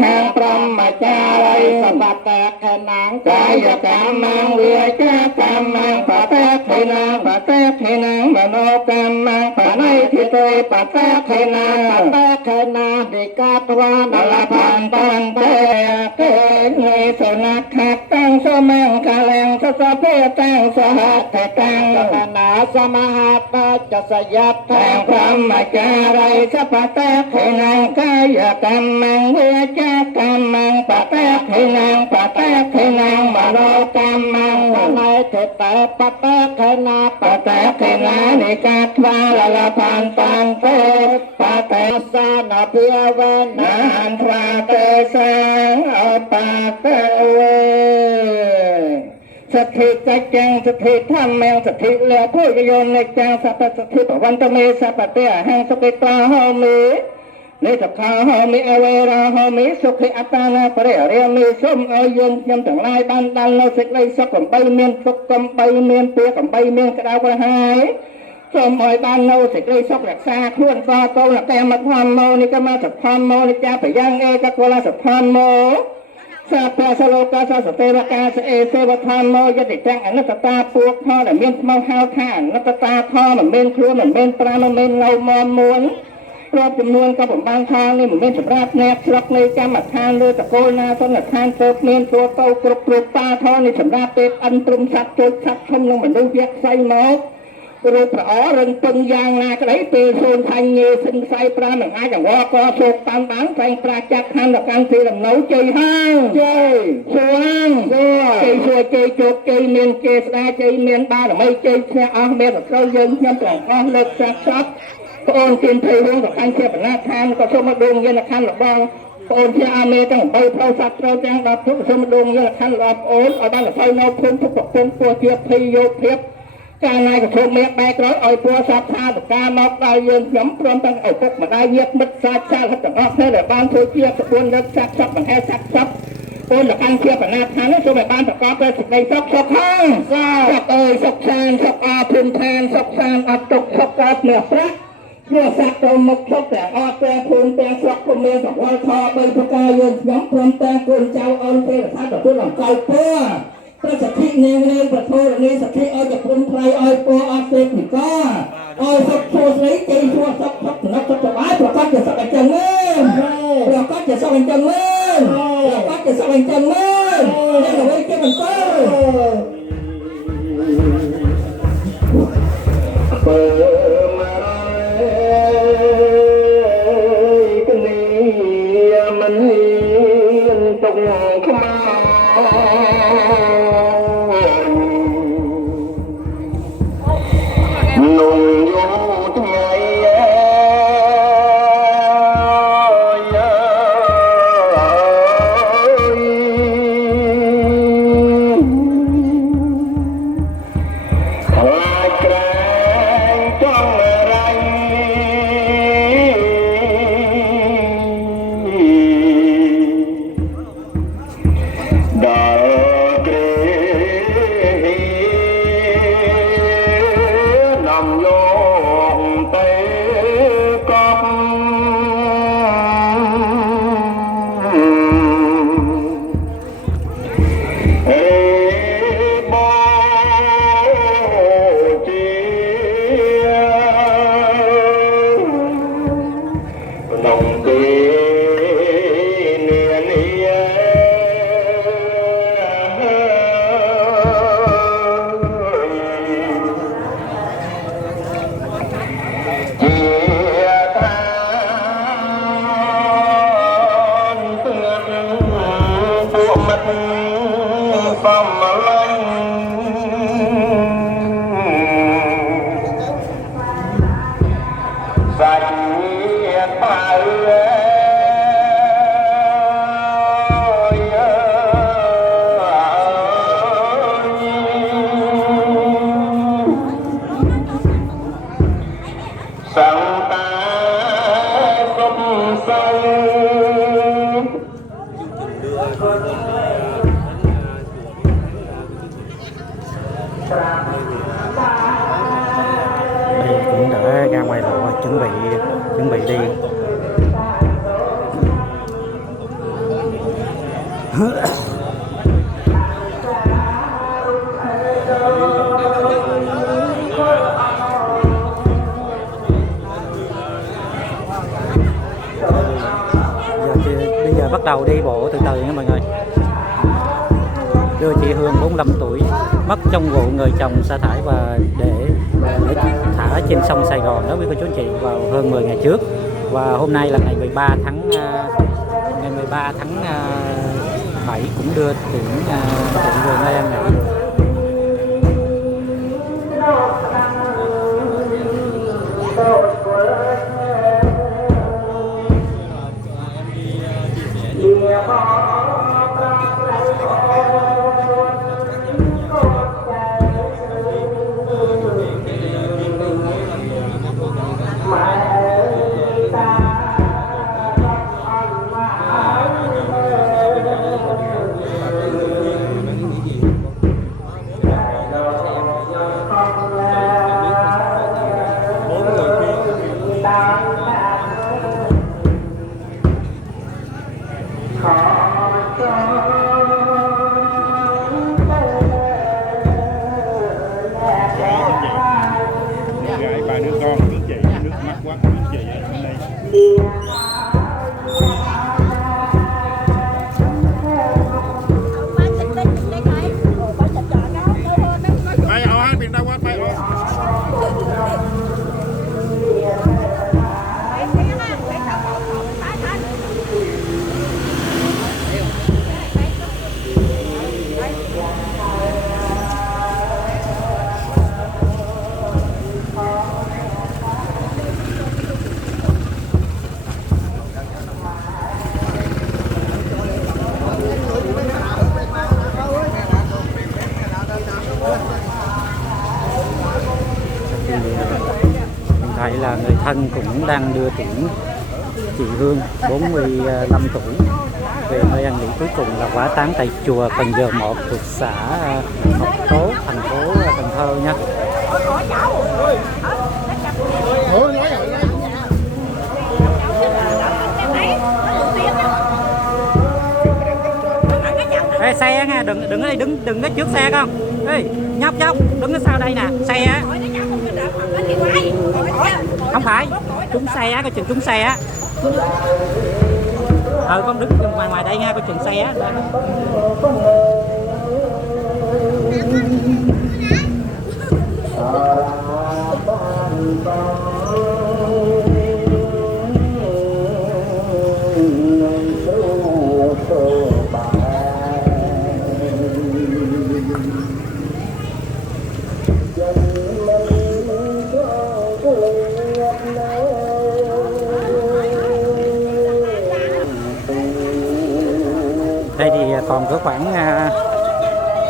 ខាងព្រមចារីសម្បត្តិខណាងកាយកម្មងវាចាកម្មងបតេខេណាងបតេខេណាងមនោកម្មងបណៃធិទេបតេខេណាបតេខេណានិកាតវានលផន្តន្តេកេញេសនាខតាំងសមង្កាលំសសពេតាំងសហតតាំងកណាសមហតចសយតតាំងព្រមចារីសបតេខេណាងកាយកម្មងវាចាកម្មងបតេខេណាងបតេខេណាងមនោកម្មងបណៃធិតេបតេខេណាបតេខេណានិកាត្វាលលផន្តន្តេបតេសានភិវនានត្រាតេសាអបតេសទ្ធិចច្ចੰសទ្ធិធម្មំសទ្ធិលភុយោនិច្ចੰសពសទ្ធិបវន្តមេសពតិអហង្សុកិតាហោមេនេះសខាហោមេអវេរាហោមេសុខិអតានាបរិរិយមេសូមឲ្យយើងខ្ញុំទាំងឡាយបានដល់នៅសេចក្តីសុខកំបីមានសុខកំបីមានពាកំបីមានក្តៅក្រហាយសូមឲ្យបាននៅសេចក្តីសុខរក្សាខ្លួនតកូនកែមធម្មោនិកមសធម្មោនិចាប្រយ៉ាងឯកកុលសធម្មោសាពសលោកសសទេវកាសអេសេវធម្មោយតិទាំងអនុតតាពួកផលដែលមានស្មោះហៅថាអនុតតាធម៌មិនមែនខ្លួនមិនមែនប្រាមិនមែននៅមនមួនរកចំនួនក៏បំបានខាងនេះមិនមែនសម្រាប់អ្នកស្លុកនៃកម្មដ្ឋានឬតកូលណាសន្និដ្ឋានទៅមានព្រោះទៅគ្រប់គ្រប់តាធម៌នេះសម្រាប់ទេពអិនព្រំសត្វជួយសត្វធំនឹងមនុស្សវាខ្សៃមកព្រោះប្រអរឹងពឹងយ៉ាងណាក្តីពេលសូនថាញេសិនខ្សៃប្រាំនឹងអាចអង្វរក៏ជោគតាមបានតែងប្រាចាក់ខាងដល់កម្មទីលំនៅជ័យហាងជ័យសួងជ័យសួរជ័យជោគជ័យមានជ័យស្ដាជ័យមានបារមីជ័យឈ្នះអស់មានសត្រូវយើងខ្ញុំទាំងអស់លើកសាក់សពប្អូនទានភ័យរឿងប្រកាន់ជាបណ្ណាឋានក៏សូមដួងយានខណ្ឌរបស់ប្អូនជាអាមេទាំង3ផ្លូវសត្វត្រូវទាំងដល់ទុកសូមដួងយានខណ្ឌរបស់ប្អូនឲ្យបានទៅនៅភូមិទុកប្រពន្ធពោះជាភ័យយោភាពការណៃក៏ធ្វើមេបែកក្រោយឲ្យព្រោះសាប់ថាតកាមកដល់យើងខ្ញុំព្រមទាំងឪពុកម្ដាយញាតិមិត្តសាច់សាលហិតទាំងអស់គ្នាដែលបានធ្វើជាក្បួនលើកសាក់សពបង្ហែសាក់សពអូនលកាន់ជាបណ្ណាឋានសូមឲ្យបានប្រកបដោយសេចក្តីសុខសុខខាងសុខអើយសុខសានសុខអភូមិឋានសុខសានអត់ទុកសុខកើតព្រះប្រាក់ជាសត្វទៅមុខសុខទាំងអស់ទាំងភូមិទាំងស្រុកគុំមានសវល់ខបីប្រការយើងខ្ញុំព្រមទាំងកូនចៅអូនទេរថាទទួលអង្កលពួរប្រសិទ្ធិនាងនាងប្រធរនីសទ្ធិឲ្យប្រព្រំថ្លៃឲ្យពួរអត់ទេពីកឲ្យសុខសួស្ដីជ័យសួសុខសុខសំណុកសុខសប្បាយប្រកបជាសុខអញ្ចឹងមែនប្រកបជាសុខអញ្ចឹងមែនប្រកបជាសុខអញ្ចឹងមែនតែអ្វីជាបន្តបើទុកខ្មៅនំយោថ្ងៃខ្លាចក្រែងចង់រៃដល់គ្រា Bây giờ bắt đầu đi bộ từ từ nha mọi người. Đưa chị Hương 45 tuổi mất trong vụ người chồng sa thải và để thả trên sông Sài Gòn đó quý cô chú anh chị vào hơn 10 ngày trước, và hôm nay là ngày 13 tháng 7 cũng đưa tiễn về nơi an nghỉ. Hiện tại là người thân cũng đang đưa tiễn chị Hương 45 tuổi về nơi an nghỉ cuối cùng là hỏa táng tại chùa Cần Giờ 1 thuộc xã Ngọc Tố, thành phố Cần Thơ nha. Ê, xe nha, đừng ở đây, đừng có trước xe con. Ê, nhóc đứng ở sau đây nè, xe á. Không phải, trúng xe á, coi chừng trúng xe á. Con đứng ngoài đây nha, coi chừng xe á. Đây thì còn có khoảng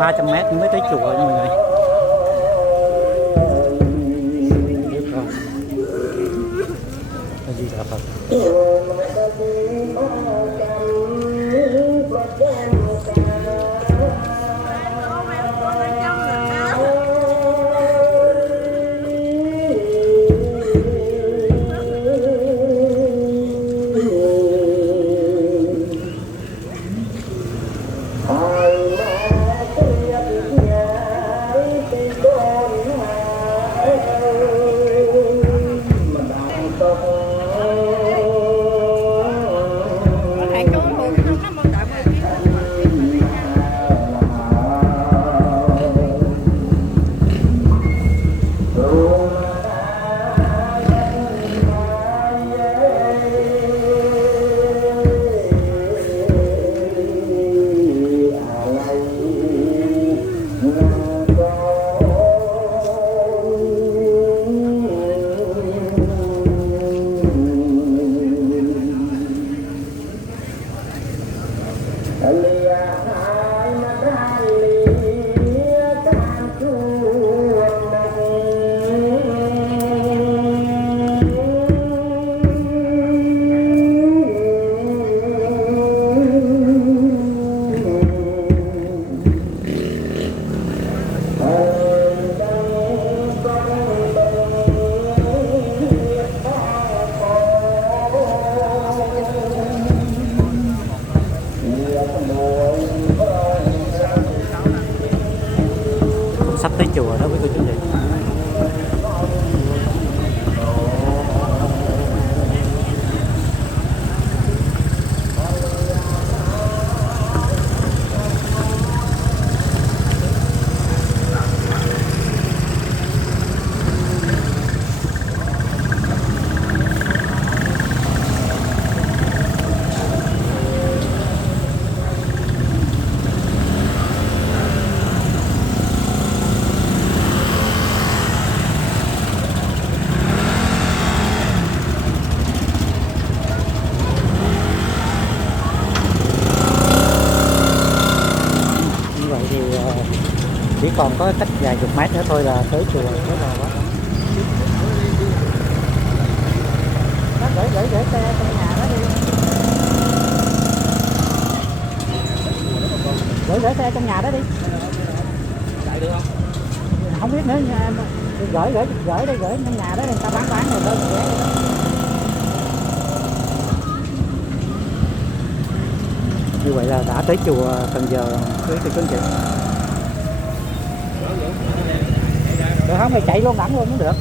300 mét mới tới chùa nha mọi người. Đây là Phật. chỉ còn có cách vài chục mét nữa thôi là tới chùa. Thế là quá. Gửi xe trong nhà đó đi. Gửi xe trong nhà đó đi. chạy được không? Không biết nữa nha. Gửi trong nhà đó người ta bán rồi thôi. Như vậy là đã tới chùa Cần Giờ quý vị anh chị. Được không, mày chạy luôn đẳng luôn cũng được.